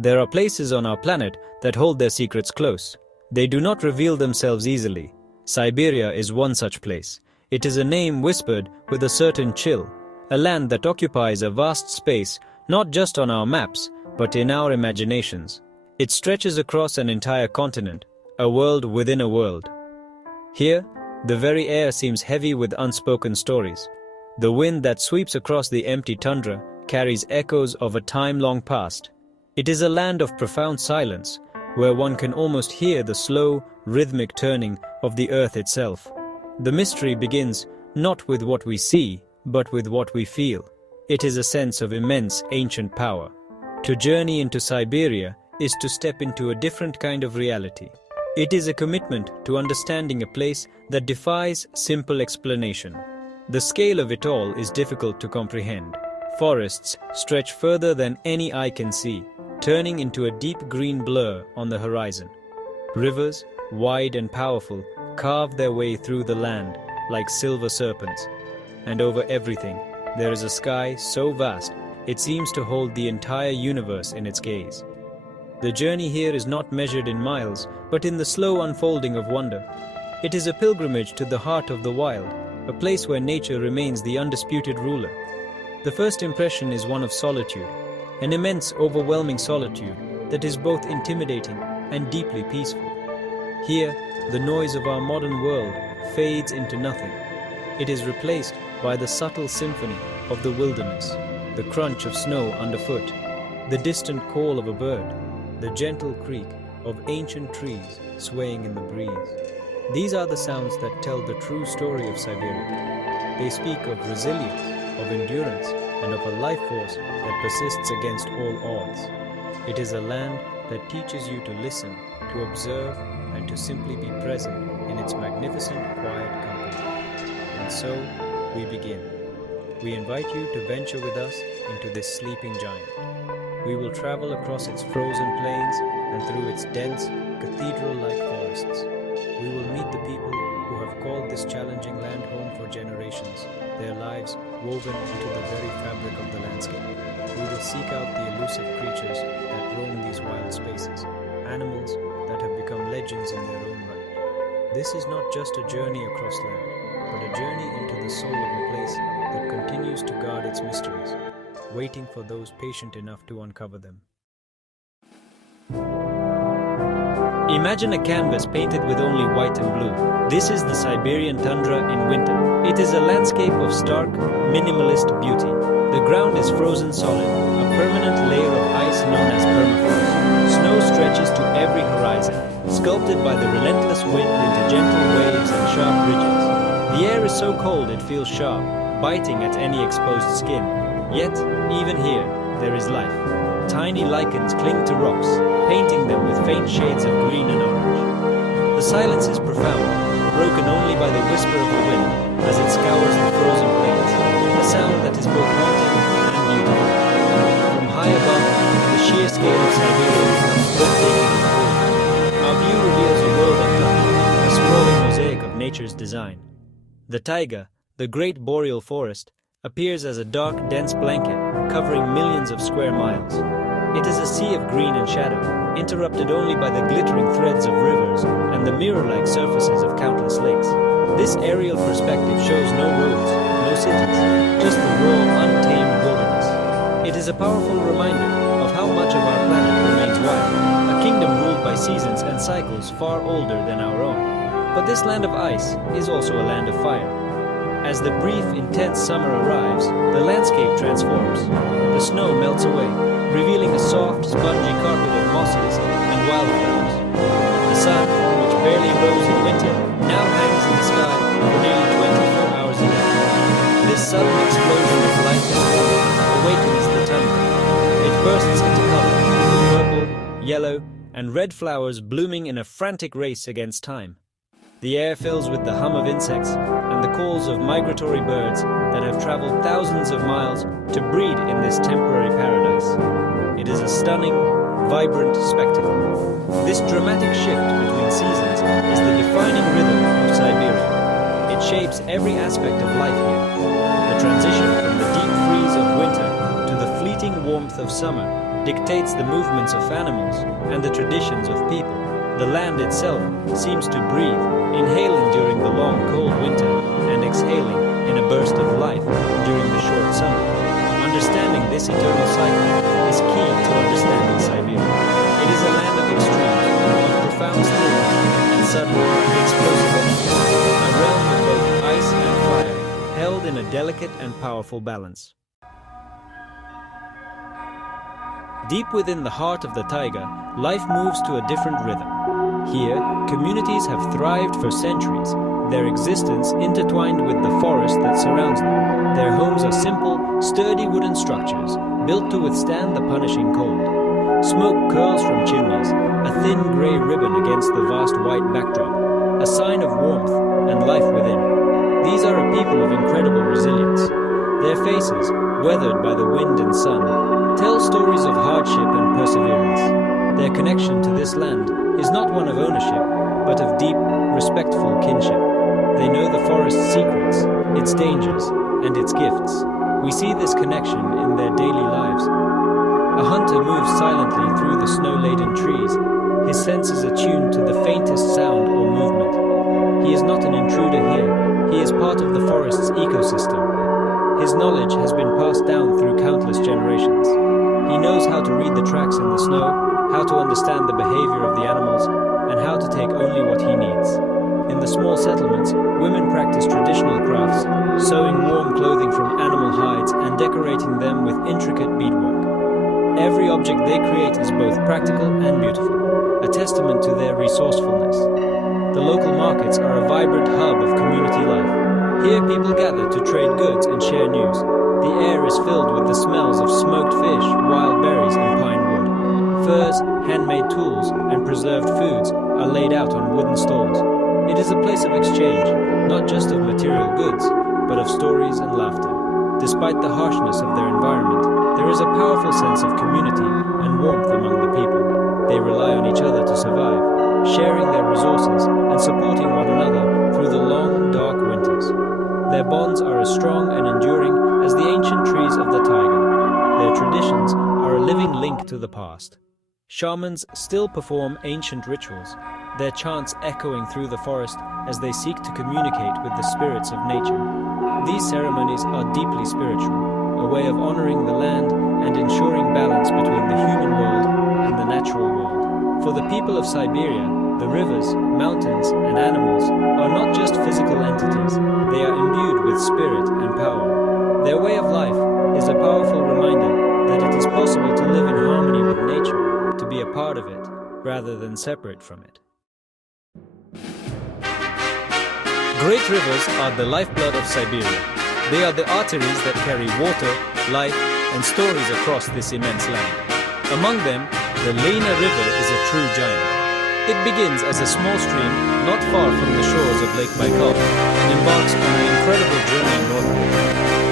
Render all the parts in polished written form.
There are places on our planet that hold their secrets close. They do not reveal themselves easily. Siberia is one such place. It is a name whispered with a certain chill, a land that occupies a vast space not just on our maps, but in our imaginations. It stretches across an entire continent, a world within a world. Here, the very air seems heavy with unspoken stories. The wind that sweeps across the empty tundra carries echoes of a time long past. It is a land of profound silence, where one can almost hear the slow, rhythmic turning of the earth itself. The mystery begins not with what we see, but with what we feel. It is a sense of immense ancient power. To journey into Siberia is to step into a different kind of reality. It is a commitment to understanding a place that defies simple explanation. The scale of it all is difficult to comprehend. Forests stretch further than any eye can see, turning into a deep green blur on the horizon. Rivers, wide and powerful, carve their way through the land like silver serpents. And over everything, there is a sky so vast, it seems to hold the entire universe in its gaze. The journey here is not measured in miles, but in the slow unfolding of wonder. It is a pilgrimage to the heart of the wild, a place where nature remains the undisputed ruler. The first impression is one of solitude, an immense, overwhelming solitude that is both intimidating and deeply peaceful. Here, the noise of our modern world fades into nothing. It is replaced by the subtle symphony of the wilderness, the crunch of snow underfoot, the distant call of a bird, the gentle creak of ancient trees swaying in the breeze. These are the sounds that tell the true story of Siberia. They speak of resilience, of endurance, and of a life force that persists against all odds. It is a land that teaches you to listen, to observe, and to simply be present in its magnificent, quiet company. And so, we begin. We invite you to venture with us into this sleeping giant. We will travel across its frozen plains and through its dense, cathedral-like forests. We will meet the people who have called this challenging land home for generations, their lives woven into the very fabric of the landscape. We will seek out the elusive creatures that roam these wild spaces, animals that have become legends in their own right. This is not just a journey across land, but a journey into the soul of a place that continues to guard its mysteries, waiting for those patient enough to uncover them. Imagine a canvas painted with only white and blue. This is the Siberian tundra in winter. It is a landscape of stark, minimalist beauty. The ground is frozen solid, a permanent layer of ice known as permafrost. Snow stretches to every horizon, sculpted by the relentless wind into gentle waves and sharp ridges. The air is so cold it feels sharp, biting at any exposed skin. Yet, even here, there is life. Tiny lichens cling to rocks, painting them with faint shades of green and orange. The silence is profound, broken only by the whisper of the wind as it scours the frozen plains, a sound that is both haunting and beautiful. From high above, the sheer scale of Siberia becomes breathtaking and cool. Our view reveals a world untouched, a sprawling mosaic of nature's design. The taiga, the great boreal forest, appears as a dark, dense blanket covering millions of square miles. It is a sea of green and shadow, interrupted only by the glittering threads of rivers and the mirror-like surfaces of countless lakes. This aerial perspective shows no roads, no cities, just the raw, untamed wilderness. It is a powerful reminder of how much of our planet remains wild, a kingdom ruled by seasons and cycles far older than our own. But this land of ice is also a land of fire. As the brief, intense summer arrives, the landscape transforms. The snow melts away, revealing a soft, spongy carpet of mosses and wildflowers. The sun, which barely rose in winter, now hangs in the sky for nearly 24 hours a day. This sudden explosion of light and color awakens the tundra. It bursts into color, with purple, yellow, and red flowers blooming in a frantic race against time. The air fills with the hum of insects and the calls of migratory birds that have traveled thousands of miles to breed in this temporary paradise. It is a stunning, vibrant spectacle. This dramatic shift between seasons is the defining rhythm of Siberia. It shapes every aspect of life here. The transition from the deep freeze of winter to the fleeting warmth of summer dictates the movements of animals and the traditions of people. The land itself seems to breathe, inhaling during the long cold winter and exhaling in a burst of life during the short summer. Understanding this eternal cycle is key to understanding Siberia. It is a land of extremes, of profound stillness and sudden, explosive energy, a realm of both ice and fire, held in a delicate and powerful balance. Deep within the heart of the taiga, life moves to a different rhythm. Here, communities have thrived for centuries, their existence intertwined with the forest that surrounds them. Their homes are simple, sturdy wooden structures, built to withstand the punishing cold. Smoke curls from chimneys, a thin grey ribbon against the vast white backdrop, a sign of warmth and life within. These are a people of incredible resilience. Their faces, weathered by the wind and sun, tell stories of hardship and perseverance. Their connection to this land is not one of ownership, but of deep, respectful kinship. They know the forest's secrets, its dangers, and its gifts. We see this connection in their daily lives. A hunter moves silently through the snow-laden trees, his senses attuned to the faintest sound or movement. He is not an intruder here, he is part of the forest's ecosystem. His knowledge has been passed down through countless generations. He knows how to read the tracks in the snow, how to understand the behavior of the animals, and how to take only what he needs. In the small settlements, women practice traditional crafts, sewing warm clothing from animal hides and decorating them with intricate beadwork. Every object they create is both practical and beautiful, a testament to their resourcefulness. The local markets are a vibrant hub of community life. Here people gather to trade goods and share news. The air is filled with the smells of smoked fish, wild berries, and pine wood. Furs, handmade tools, and preserved foods are laid out on wooden stalls. It is a place of exchange, not just of material goods, but of stories and laughter. Despite the harshness of their environment, there is a powerful sense of community and warmth among the people. They rely on each other to survive, sharing their resources and supporting one another through the long, dark winters. Their bonds are as strong and enduring as the ancient trees of the taiga. Their traditions are a living link to the past. Shamans still perform ancient rituals, their chants echoing through the forest as they seek to communicate with the spirits of nature. These ceremonies are deeply spiritual, a way of honoring the land and ensuring balance between the human world and the natural world. For the people of Siberia, the rivers, mountains, and animals are not just physical entities, they are imbued with spirit and power. Their way of life is a powerful reminder that it is possible to live in harmony with nature, to be a part of it, rather than separate from it. Great rivers are the lifeblood of Siberia. They are the arteries that carry water, life, and stories across this immense land. Among them, the Lena River is a true giant. It begins as a small stream not far from the shores of Lake Baikal and embarks on an incredible journey northward.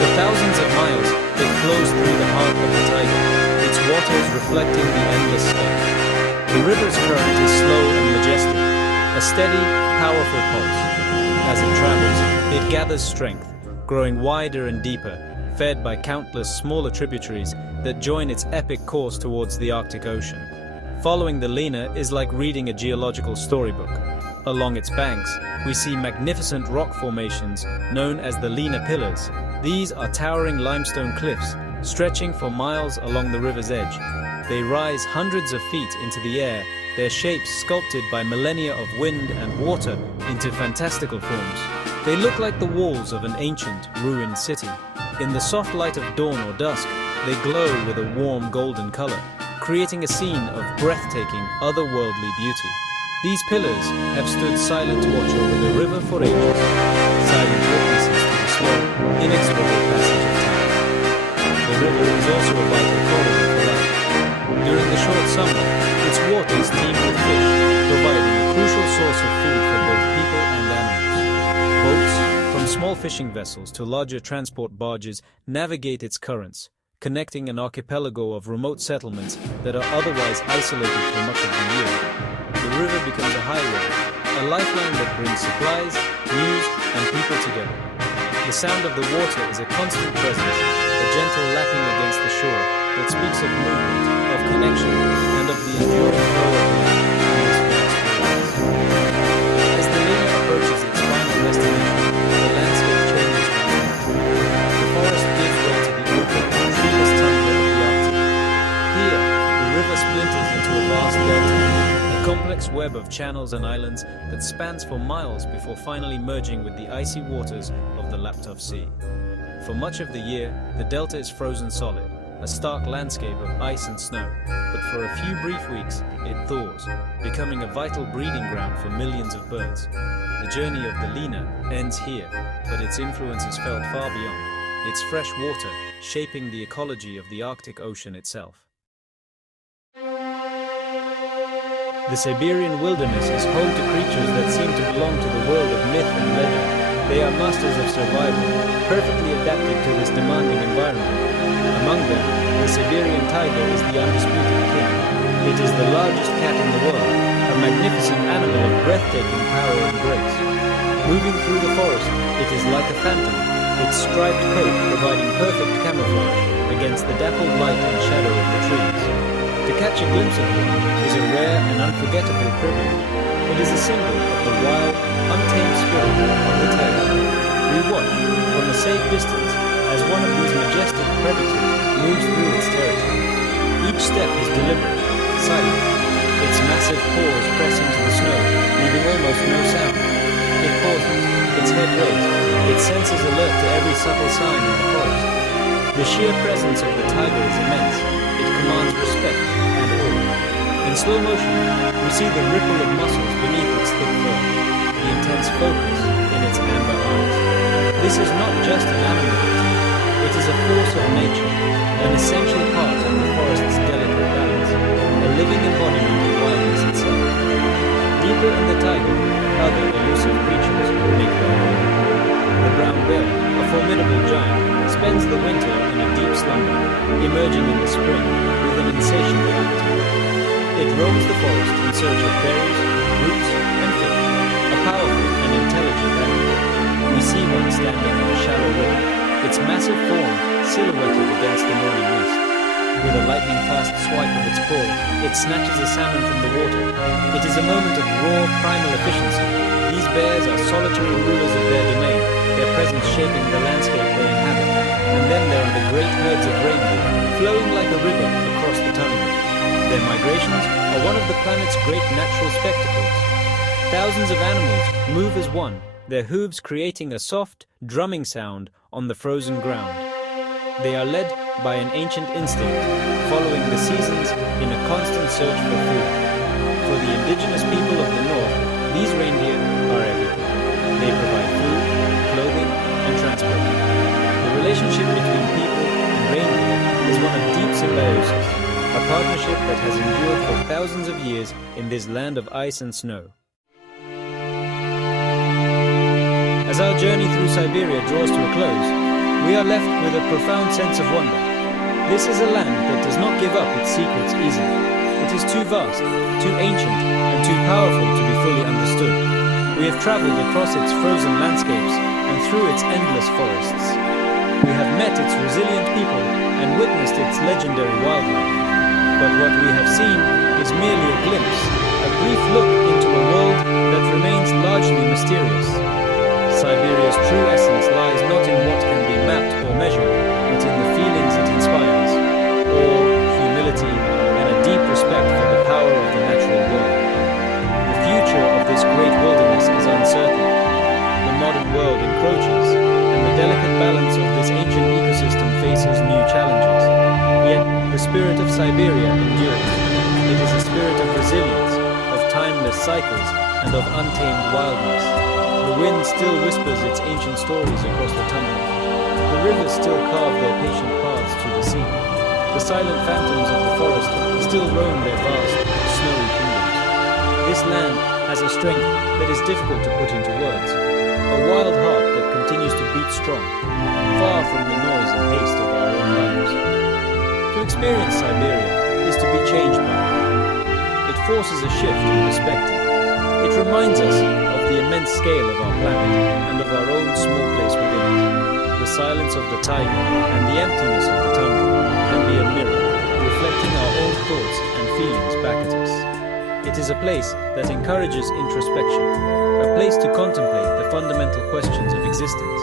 For thousands of miles, it flows through the heart of the taiga, its waters reflecting the endless sky. The river's current is slow and majestic, a steady, powerful pulse. As it travels, it gathers strength, growing wider and deeper, fed by countless smaller tributaries that join its epic course towards the Arctic Ocean. Following the Lena is like reading a geological storybook. Along its banks, we see magnificent rock formations known as the Lena Pillars. These are towering limestone cliffs, stretching for miles along the river's edge. They rise hundreds of feet into the air, their shapes sculpted by millennia of wind and water into fantastical forms. They look like the walls of an ancient, ruined city. In the soft light of dawn or dusk, they glow with a warm golden color, creating a scene of breathtaking, otherworldly beauty. These pillars have stood silent watch over the river for ages, silent witnesses to the slow, inexorable passage of time. The river is also a vital corridor for life. During the short summer, its waters teem with fish, providing a crucial source of food for both people and animals. Boats, from small fishing vessels to larger transport barges, navigate its currents, connecting an archipelago of remote settlements that are otherwise isolated for much of the year. The river becomes a highway, a lifeline that brings supplies, news, and people together. The sound of the water is a constant presence, a gentle lapping against the shore that speaks of movement, of connection and of the enduring flow of life in this vast world. As the Lena approaches its final destination, the landscape changes rapidly. The forest gives way to the open, treeless tundra of the Arctic. Here, the river splinters into a vast delta, a complex web of channels and islands that spans for miles before finally merging with the icy waters of the Laptov Sea. For much of the year, the delta is frozen solid, a stark landscape of ice and snow, but for a few brief weeks, it thaws, becoming a vital breeding ground for millions of birds. The journey of the Lena ends here, but its influence is felt far beyond, its fresh water shaping the ecology of the Arctic Ocean itself. The Siberian wilderness is home to creatures that seem to belong to the world of myth and legend. They are masters of survival, perfectly adapted to this demanding environment. Among them, the Siberian tiger is the undisputed king. It is the largest cat in the world, a magnificent animal of breathtaking power and grace. Moving through the forest, it is like a phantom, its striped coat providing perfect camouflage against the dappled light and shadow of the trees. To catch a glimpse of him is a rare and unforgettable privilege. It is a symbol of the wild, untamed spirit of the tiger. We watch, from a safe distance, as one of these majestic predators moves through its territory. Each step is deliberate, silent. Its massive paws press into the snow, leaving almost no sound. It pauses, its head raised, its senses alert to every subtle sign in the forest. The sheer presence of the tiger is immense. It commands respect and awe. In slow motion, we see the ripple of muscles beneath its thick fur, the intense focus in its amber eyes. This is not just an animal hunter. It is a force of nature, an essential part of the forest's delicate balance, a living embodiment of wildness itself. Deeper in the tiger, other elusive creatures make their home. The brown bear, a formidable giant, spends the winter in a deep slumber, emerging in the spring with an insatiable appetite. It roams the forest in search of berries, roots, and fish, a powerful and intelligent animal. We see one standing in a shallow river, its massive form silhouetted against the morning mist. With a lightning-fast swipe of its paw, it snatches a salmon from the water. It is a moment of raw, primal efficiency. These bears are solitary rulers of their domain, their presence shaping the landscape they inhabit. And then there are the great herds of reindeer, flowing like a river across the tundra. Their migrations are one of the planet's great natural spectacles. Thousands of animals move as one, their hooves creating a soft, drumming sound on the frozen ground. They are led by an ancient instinct, following the seasons in a constant search for food. For the indigenous people of the north, these reindeer are everything. They provide food, clothing, and transport. The relationship between people and reindeer is one of deep symbiosis, a partnership that has endured for thousands of years in this land of ice and snow. As our journey through Siberia draws to a close, we are left with a profound sense of wonder. This is a land that does not give up its secrets easily. It is too vast, too ancient, and too powerful to be fully understood. We have traveled across its frozen landscapes and through its endless forests. We have met its resilient people and witnessed its legendary wildlife. But what we have seen is merely a glimpse, a brief look into a world that remains largely mysterious. Siberia's true essence lies not in what can be mapped or measured, but in the feelings it inspires: awe, humility, and a deep respect for the power of the natural world. The future of this great wilderness is uncertain. The modern world encroaches, and the delicate balance of this ancient ecosystem faces new challenges. Yet, the spirit of Siberia endures. It is a spirit of resilience, of timeless cycles, and of untamed wildness. The wind still whispers its ancient stories across the tundra. The rivers still carve their patient paths to the sea. The silent phantoms of the forest still roam their vast, snowy kingdoms. This land has a strength that is difficult to put into words, a wild heart that continues to beat strong, far from the noise and haste of our own lives. To experience Siberia is to be changed by it. It forces a shift in perspective. It reminds us of the immense scale of our planet and of our own small place within it. The silence of the tiger and the emptiness of the tundra can be a mirror, reflecting our own thoughts is a place that encourages introspection, a place to contemplate the fundamental questions of existence.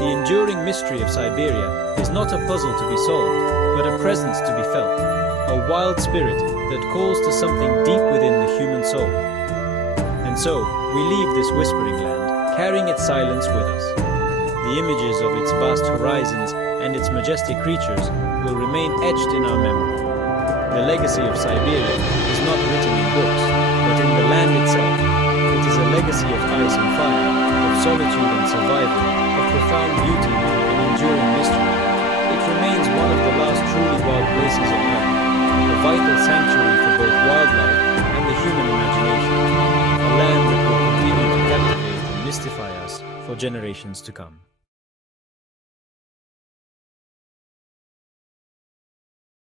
The enduring mystery of Siberia is not a puzzle to be solved, but a presence to be felt, a wild spirit that calls to something deep within the human soul. And so, we leave this whispering land, carrying its silence with us. The images of its vast horizons and its majestic creatures will remain etched in our memory. The legacy of Siberia is not written in books, but in the land itself. It is a legacy of ice and fire, of solitude and survival, of profound beauty and enduring mystery. It remains one of the last truly wild places on Earth, a vital sanctuary for both wildlife and the human imagination, a land that will continue to captivate and mystify us for generations to come.